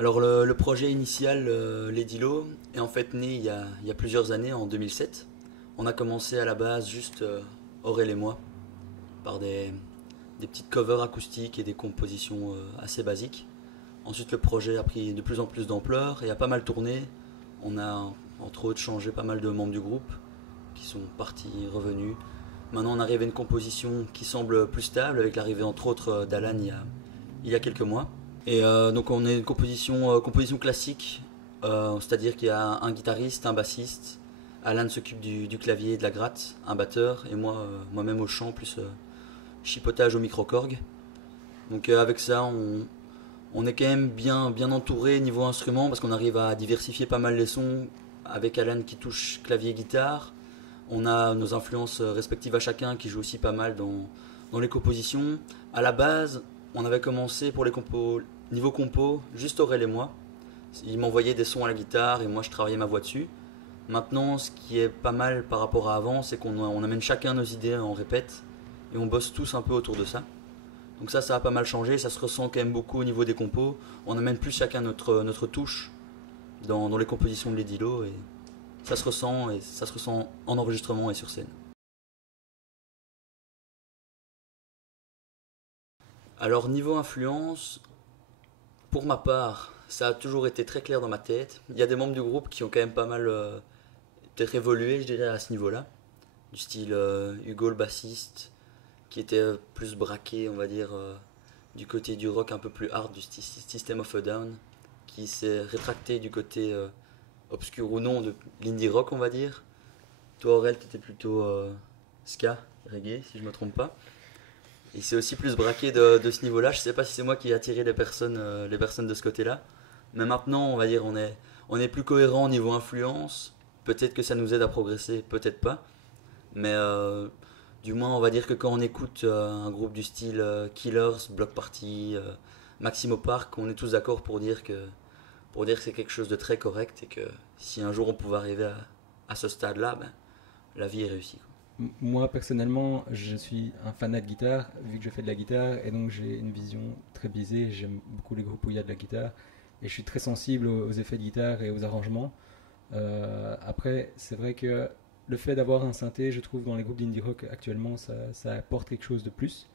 Alors le projet initial, Lady Low, est en fait né il y a plusieurs années, en 2007. On a commencé à la base juste Aurel et moi, par des petites covers acoustiques et des compositions assez basiques. Ensuite le projet a pris de plus en plus d'ampleur et a pas mal tourné. On a entre autres changé pas mal de membres du groupe qui sont partis, revenus. Maintenant on arrive à une composition qui semble plus stable avec l'arrivée entre autres d'Alan il y a quelques mois. Et donc on est une composition classique, c'est-à-dire qu'il y a un guitariste, un bassiste, Alan s'occupe du clavier et de la gratte, un batteur, et moi, moi-même au chant, plus chipotage au micro-corg. Donc avec ça, on est quand même bien entouré niveau instrument, parce qu'on arrive à diversifier pas mal les sons, avec Alan qui touche clavier et guitare. On a nos influences respectives à chacun qui jouent aussi pas mal dans les compositions. À la base, on avait commencé pour les compos, niveau compo, juste Aurel et moi. Il m'envoyait des sons à la guitare et moi je travaillais ma voix dessus. Maintenant, ce qui est pas mal par rapport à avant, c'est qu'on amène chacun nos idées en répète et on bosse tous un peu autour de ça. Donc ça a pas mal changé, ça se ressent quand même beaucoup au niveau des compos. On amène plus chacun notre touche dans les compositions de Lady Low et ça se ressent en enregistrement et sur scène. Alors niveau influence, pour ma part, ça a toujours été très clair dans ma tête. Il y a des membres du groupe qui ont quand même pas mal peut-être évolué, je dirais, à ce niveau-là. Du style Hugo le bassiste, qui était plus braqué, on va dire, du côté du rock un peu plus hard, du style System of a Down, qui s'est rétracté du côté obscur ou non de l'indie rock, on va dire. Toi, Aurel, t'étais plutôt ska, reggae, si je me trompe pas. Et c'est aussi plus braqué de ce niveau-là. Je sais pas si c'est moi qui ai attiré les personnes de ce côté-là. Mais maintenant, on va dire, on est plus cohérent au niveau influence. Peut-être que ça nous aide à progresser, peut-être pas. Mais du moins, on va dire que quand on écoute un groupe du style Killers, Block Party, Maximo Park, on est tous d'accord pour dire que c'est quelque chose de très correct et que si un jour on pouvait arriver à ce stade-là, ben, la vie est réussie, quoi. Moi, personnellement, je suis un fanat de guitare, vu que je fais de la guitare, et donc j'ai une vision très biaisée. J'aime beaucoup les groupes où il y a de la guitare, et je suis très sensible aux effets de guitare et aux arrangements. Après, c'est vrai que le fait d'avoir un synthé, je trouve, dans les groupes d'indie rock actuellement, ça apporte quelque chose de plus.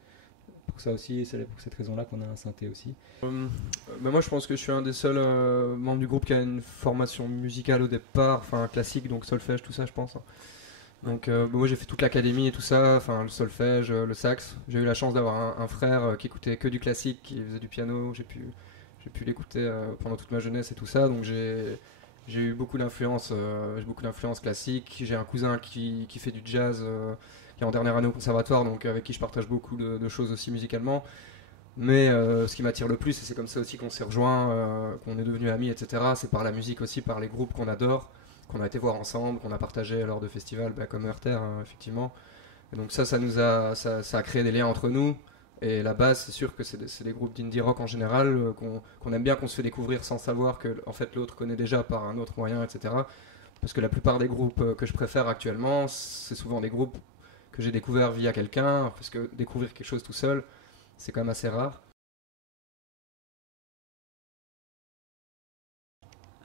Pour ça aussi, c'est pour cette raison-là qu'on a un synthé aussi. Moi je pense que je suis un des seuls membres du groupe qui a une formation musicale au départ, enfin classique, donc solfège, tout ça je pense. Donc moi j'ai fait toute l'académie et tout ça, enfin le solfège, le sax. J'ai eu la chance d'avoir un frère qui écoutait que du classique, qui faisait du piano. J'ai pu l'écouter pendant toute ma jeunesse et tout ça, donc j'ai eu beaucoup d'influence classique. J'ai un cousin qui fait du jazz, qui est en dernière année au conservatoire, donc avec qui je partage beaucoup de choses aussi musicalement. Mais ce qui m'attire le plus, et c'est comme ça aussi qu'on s'est rejoints, qu'on est devenus amis, etc., c'est par la musique aussi, par les groupes qu'on adore, qu'on a été voir ensemble, qu'on a partagé lors de festivals comme Heurter, effectivement. Et donc ça a créé des liens entre nous. Et la base, c'est sûr que c'est des groupes d'indie rock en général, qu'on aime bien, qu'on se fait découvrir sans savoir que en fait, l'autre connaît déjà par un autre moyen, etc. Parce que la plupart des groupes que je préfère actuellement, c'est souvent des groupes que j'ai découverts via quelqu'un, parce que découvrir quelque chose tout seul, c'est quand même assez rare.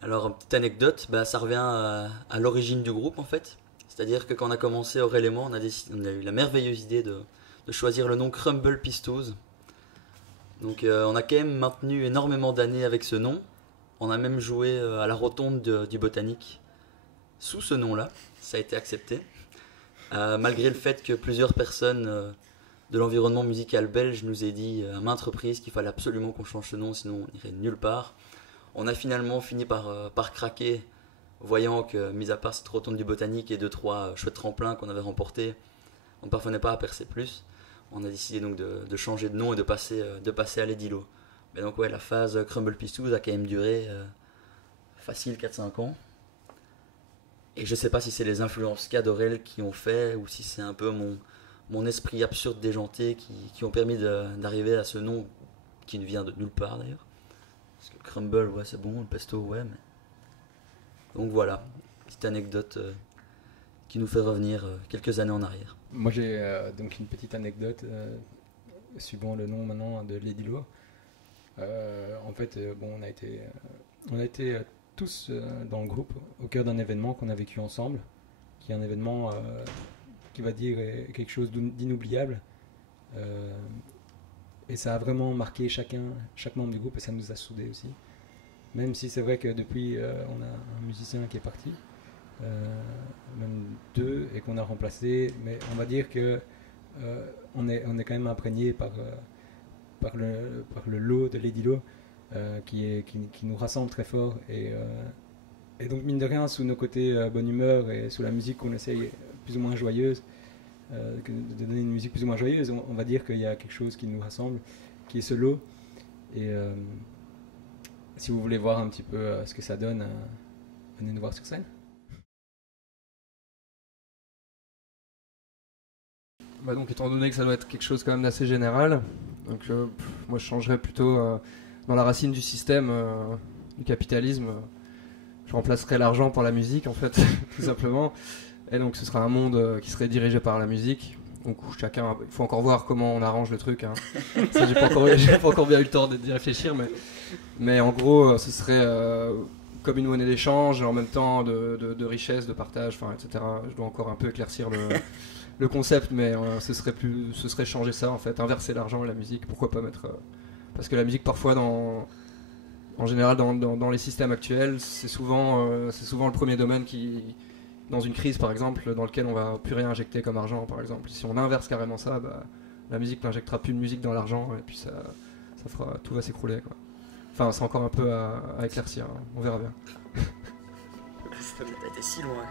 Alors, une petite anecdote, bah, ça revient à l'origine du groupe en fait. C'est-à-dire que quand on a commencé Aurel et moi, on a eu la merveilleuse idée de choisir le nom Crumble Pistols. Donc on a quand même maintenu énormément d'années avec ce nom. On a même joué à la rotonde du Botanique sous ce nom-là. Ça a été accepté. Malgré le fait que plusieurs personnes de l'environnement musical belge nous aient dit à maintes reprises qu'il fallait absolument qu'on change ce nom, sinon on irait nulle part. On a finalement fini par craquer, voyant que, mis à part cette rotonde du Botanique et deux trois chouettes tremplins qu'on avait remportés, on ne parvenait pas à percer plus. On a décidé donc de changer de nom et de passer à Lady Low. Mais donc ouais, la phase Crumble Pistols a quand même duré facile 4-5 ans. Et je sais pas si c'est les influences d'Aurel qui ont fait ou si c'est un peu mon esprit absurde déjanté qui ont permis d'arriver à ce nom qui ne vient de nulle part d'ailleurs. Parce que le crumble, ouais, c'est bon, le pesto, ouais, mais. Donc voilà, petite anecdote qui nous fait revenir quelques années en arrière. Moi, j'ai donc une petite anecdote suivant le nom maintenant de Lady Low. En fait, bon, on a été tous dans le groupe au cœur d'un événement qu'on a vécu ensemble, qui est un événement qui va dire quelque chose d'inoubliable. Et ça a vraiment marqué chaque membre du groupe et ça nous a soudés aussi. Même si c'est vrai que depuis, on a un musicien qui est parti, même 2, et qu'on a remplacé, mais on va dire que on est quand même imprégné par le lot de Lady Lo, qui nous rassemble très fort. Et donc, mine de rien, sous nos côtés bonne humeur et sous la musique qu'on essaye plus ou moins joyeuse, de donner une musique plus ou moins joyeuse, on va dire qu'il y a quelque chose qui nous rassemble, qui est ce lot. Et si vous voulez voir un petit peu ce que ça donne, venez nous voir sur scène. Bah donc, étant donné que ça doit être quelque chose quand même d'assez général, donc moi je changerais plutôt dans la racine du système du capitalisme. Je remplacerais l'argent par la musique en fait, tout simplement. Et donc ce sera un monde qui serait dirigé par la musique. Donc chacun, il faut encore voir comment on arrange le truc. Hein. Ça, j'ai pas encore bien eu le temps d'y réfléchir, mais en gros, ce serait comme une monnaie d'échange, en même temps de richesse, de partage, etc. Je dois encore un peu éclaircir le concept, mais ce serait changer ça en fait, inverser l'argent et la musique. Pourquoi pas mettre parce que la musique parfois en général dans les systèmes actuels, c'est souvent le premier domaine qui, dans une crise par exemple, dans lequel on va plus rien injecter comme argent par exemple. Si on inverse carrément ça, la musique n'injectera plus de musique dans l'argent et puis ça fera, tout va s'écrouler quoi. Enfin, c'est encore un peu à éclaircir, hein. On verra bien. T'as été si loin.